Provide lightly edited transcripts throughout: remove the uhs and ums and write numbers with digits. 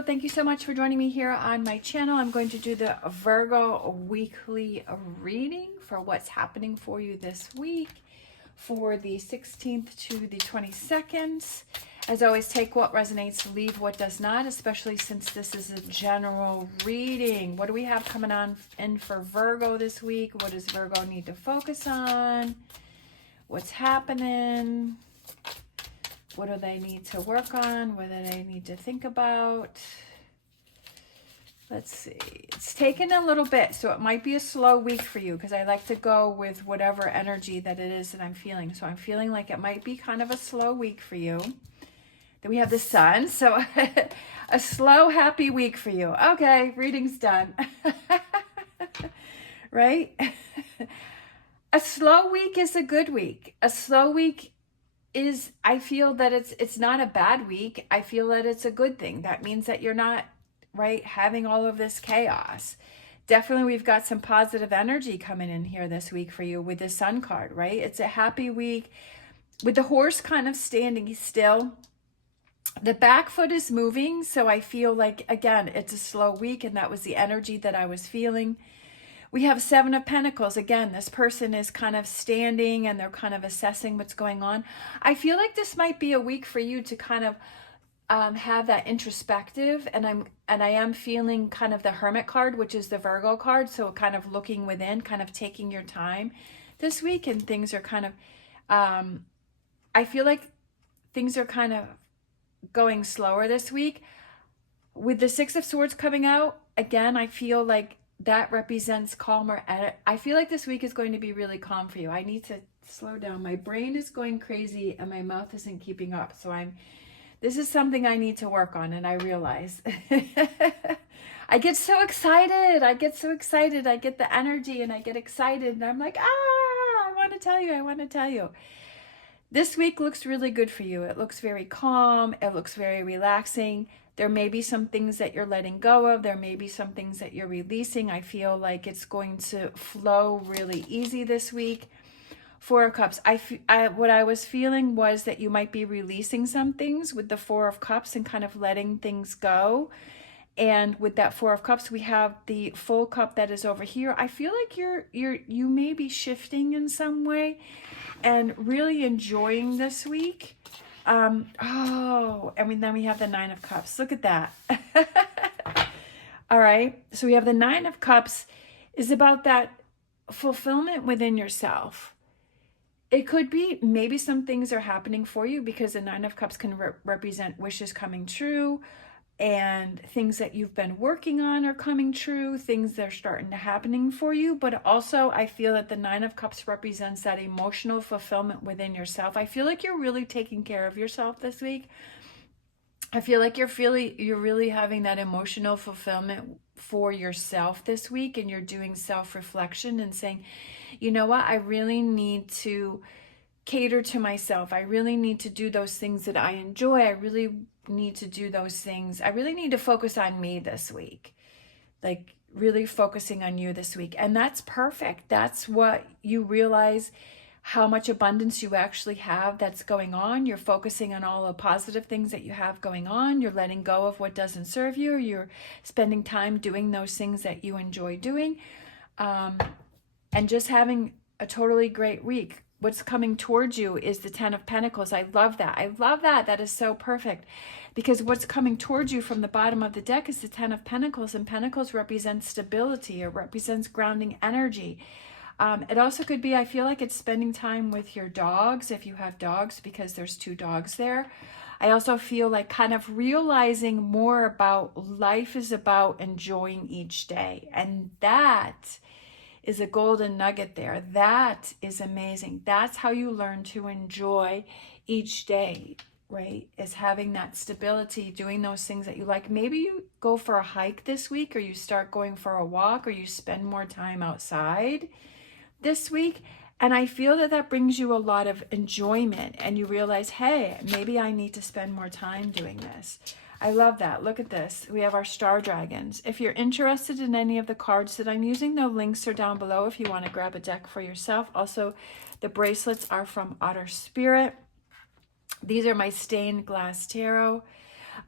Hello, thank you so much for joining me here on my channel. I'm going to do the Virgo weekly reading for what's happening for you this week for the 16th to the 22nd. As always, take what resonates, leave what does not, especially since this is a general reading. What do we have coming on in for Virgo this week? What does Virgo need to focus on? What's happening? What do they need to work on? What do they need to think about? Let's see. It's taken a little bit, so it might be a slow week for you because I like to go with whatever energy that it is that I'm feeling. So I'm feeling like it might be kind of a slow week for you. Then we have the sun, so a slow, happy week for you. Okay, reading's done. Right? A slow week is a good week. A slow week is, I feel that it's not a bad week. I feel that it's a good thing. That means that you're not, right, having all of this chaos. Definitely we've got some positive energy coming in here this week for you with the sun card, right? It's a happy week with the horse kind of standing still. The back foot is moving, so I feel like, again, it's a slow week, and that was the energy that I was feeling. We have Seven of Pentacles. Again, this person is kind of standing and they're kind of assessing what's going on. I feel like this might be a week for you to kind of have that introspective, and I am feeling kind of the Hermit card, which is the Virgo card. So kind of looking within, kind of taking your time this week, and things are kind of, I feel like things are kind of going slower this week. With the Six of Swords coming out, again, I feel like that represents calmer. I feel like this week is going to be really calm for you. I need to slow down. My brain is going crazy and my mouth isn't keeping up. So this is something I need to work on, and I realize. I get so excited. I get the energy and I get excited and I'm like, I want to tell you. This week looks really good for you. It looks very calm. It looks very relaxing. There may be some things that you're letting go of. There may be some things that you're releasing. I feel like it's going to flow really easy this week. Four of Cups. What I was feeling was that you might be releasing some things with the Four of Cups and kind of letting things go. And with that Four of Cups, we have the full cup that is over here. I feel like you may be shifting in some way and really enjoying this week. And then we have the Nine of Cups. Look at that. All right. So we have the Nine of Cups is about that fulfillment within yourself. It could be maybe some things are happening for you because the Nine of Cups can represent wishes coming true, and things that you've been working on are coming true, things that are starting to happening for you. But also I feel that the Nine of Cups represents that emotional fulfillment within yourself. I feel like you're really taking care of yourself this week. I feel like you're really having that emotional fulfillment for yourself this week, and you're doing self-reflection and saying, you know what, I really need to cater to myself. I really need to do those things that I enjoy. I really need to do those things. I really need to focus on me this week. Like really focusing on you this week. And that's perfect. That's what you realize, how much abundance you actually have that's going on. You're focusing on all the positive things that you have going on. You're letting go of what doesn't serve you. You're spending time doing those things that you enjoy doing. And just having a totally great week. What's coming towards you is the Ten of Pentacles. I love that. I love that. That is so perfect. Because what's coming towards you from the bottom of the deck is the Ten of Pentacles. And Pentacles represents stability. It represents grounding energy. It also could be, I feel like it's spending time with your dogs, if you have dogs, because there's two dogs there. I also feel like kind of realizing more about life is about enjoying each day. And that is a golden nugget there. That is amazing. That's how you learn to enjoy each day, right? Is having that stability, doing those things that you like. Maybe you go for a hike this week, or you start going for a walk, or you spend more time outside this week. And I feel that that brings you a lot of enjoyment, and you realize, hey, maybe I need to spend more time doing this. I love that. Look at this. We have our star dragons. If you're interested in any of the cards that I'm using, the links are down below if you want to grab a deck for yourself. Also, the bracelets are from Otter Spirit. These are my stained glass tarot.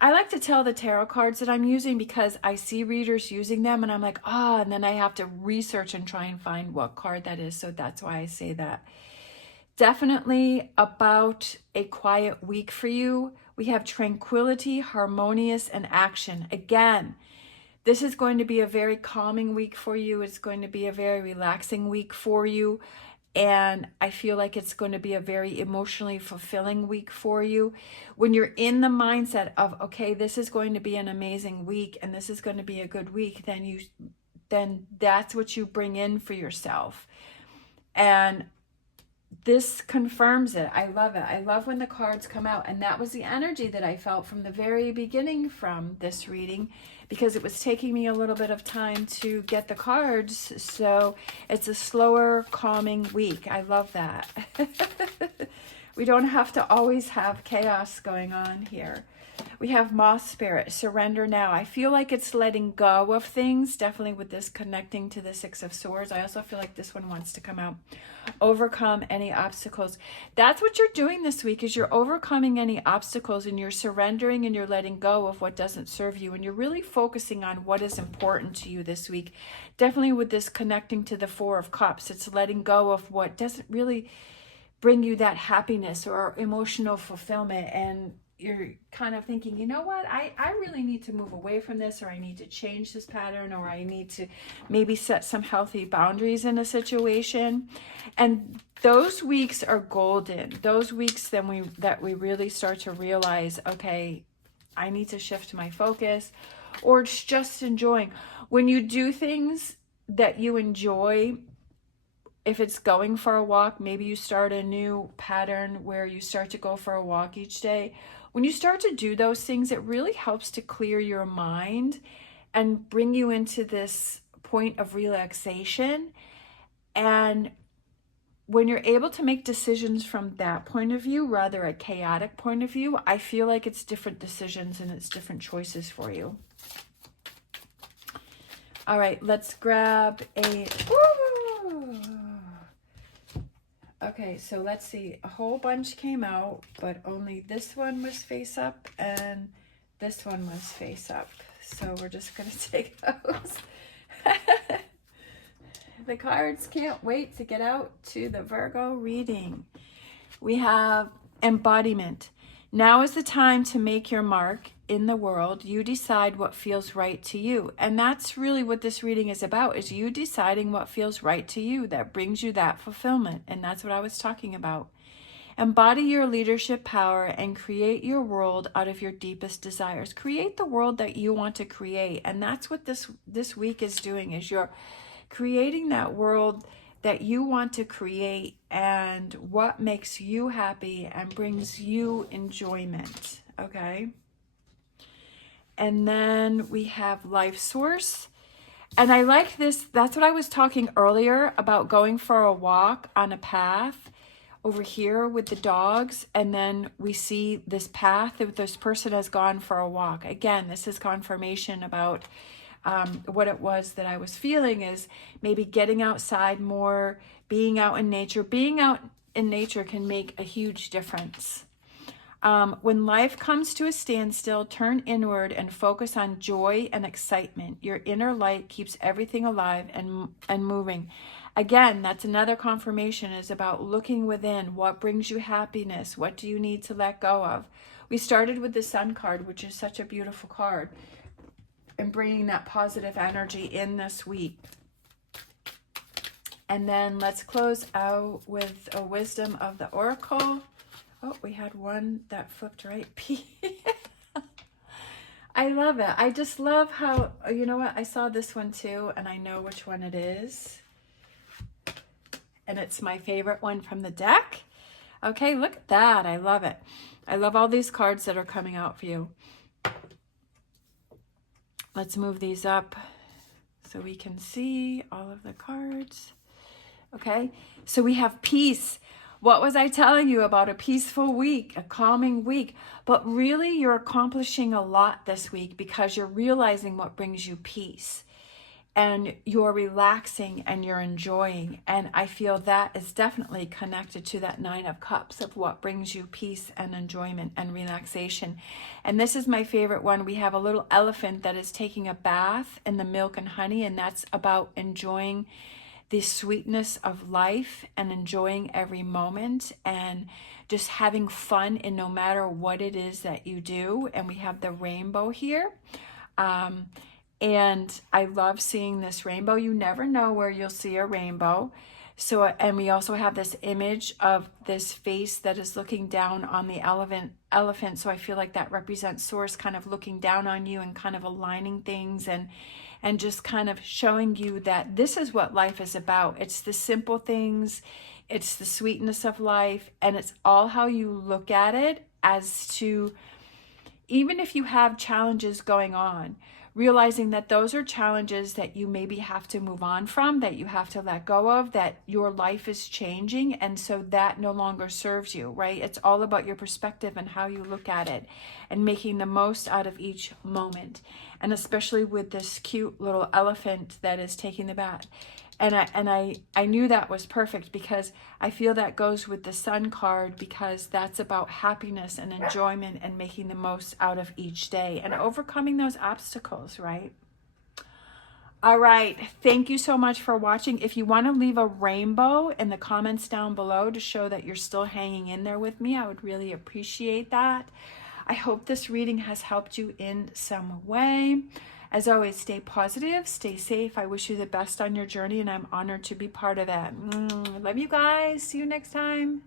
I like to tell the tarot cards that I'm using because I see readers using them and I'm like, and then I have to research and try and find what card that is. So that's why I say that. Definitely about a quiet week for you. We have tranquility, harmonious, and action. Again, this is going to be a very calming week for you. It's going to be a very relaxing week for you. And I feel like it's going to be a very emotionally fulfilling week for you. When you're in the mindset of, okay, this is going to be an amazing week and this is going to be a good week, then that's what you bring in for yourself. And this confirms it. I love it. I love when the cards come out. And that was the energy that I felt from the very beginning from this reading, because it was taking me a little bit of time to get the cards. So it's a slower, calming week. I love that. We don't have to always have chaos going on here. We have Moth Spirit, surrender now. I feel like it's letting go of things, definitely with this connecting to the Six of Swords. I also feel like this one wants to come out. Overcome any obstacles. That's what you're doing this week, is you're overcoming any obstacles and you're surrendering and you're letting go of what doesn't serve you. And you're really focusing on what is important to you this week. Definitely with this connecting to the Four of Cups, it's letting go of what doesn't really bring you that happiness or emotional fulfillment. And you're kind of thinking, you know what, I really need to move away from this, or I need to change this pattern, or I need to maybe set some healthy boundaries in a situation. And those weeks are golden. Those weeks that we really start to realize, okay, I need to shift my focus, or it's just enjoying. When you do things that you enjoy, if it's going for a walk, maybe you start a new pattern where you start to go for a walk each day. When you start to do those things, it really helps to clear your mind and bring you into this point of relaxation. And when you're able to make decisions from that point of view, rather a chaotic point of view, I feel like it's different decisions and it's different choices for you. All right, let's grab a... Okay, so let's see. A whole bunch came out, but only this one was face up and this one was face up. So we're just going to take those. The cards can't wait to get out to the Virgo reading. We have embodiment. Now is the time to make your mark in the world. You decide what feels right to you. And that's really what this reading is about, is you deciding what feels right to you, that brings you that fulfillment. And that's what I was talking about. Embody your leadership power and create your world out of your deepest desires. Create the world that you want to create. And that's what this week is doing, is you're creating that world that you want to create and what makes you happy and brings you enjoyment, okay? And then we have life source. And I like this. That's what I was talking earlier about, going for a walk on a path over here with the dogs. And then we see this path that this person has gone for a walk. Again, this is confirmation about what it was that I was feeling, is maybe getting outside more, being out in nature. Being out in nature can make a huge difference. When life comes to a standstill, turn inward and focus on joy and excitement. Your inner light keeps everything alive and moving. Again, that's another confirmation, is about looking within. What brings you happiness? What do you need to let go of? We started with the Sun card, which is such a beautiful card, and bringing that positive energy in this week. And then let's close out with a wisdom of the Oracle. Oh, we had one that flipped right. I love it. I just love how, you know what? I saw this one too, and I know which one it is. And it's my favorite one from the deck. Okay, look at that. I love it. I love all these cards that are coming out for you. Let's move these up so we can see all of the cards. Okay, so we have peace. What was I telling you about? A peaceful week, a calming week. But really, you're accomplishing a lot this week because you're realizing what brings you peace. and you're relaxing and you're enjoying. And I feel that is definitely connected to that Nine of Cups of what brings you peace and enjoyment and relaxation. And this is my favorite one. We have a little elephant that is taking a bath in the milk and honey, and that's about enjoying the sweetness of life and enjoying every moment and just having fun in no matter what it is that you do. And we have the rainbow here. And I love seeing this rainbow. You never know where you'll see a rainbow. So, and we also have this image of this face that is looking down on the elephant. So I feel like that represents Source kind of looking down on you and kind of aligning things and just kind of showing you that this is what life is about. It's the simple things, it's the sweetness of life, and it's all how you look at it, as to, even if you have challenges going on, realizing that those are challenges that you maybe have to move on from, that you have to let go of, that your life is changing, and so that no longer serves you, right? It's all about your perspective and how you look at it and making the most out of each moment. And especially with this cute little elephant that is taking the bath. And I knew that was perfect, because I feel that goes with the Sun card, because that's about happiness and enjoyment and making the most out of each day and overcoming those obstacles, right? All right. Thank you so much for watching. If you want to leave a rainbow in the comments down below to show that you're still hanging in there with me, I would really appreciate that. I hope this reading has helped you in some way. As always, stay positive, stay safe. I wish you the best on your journey, and I'm honored to be part of that. Love you guys. See you next time.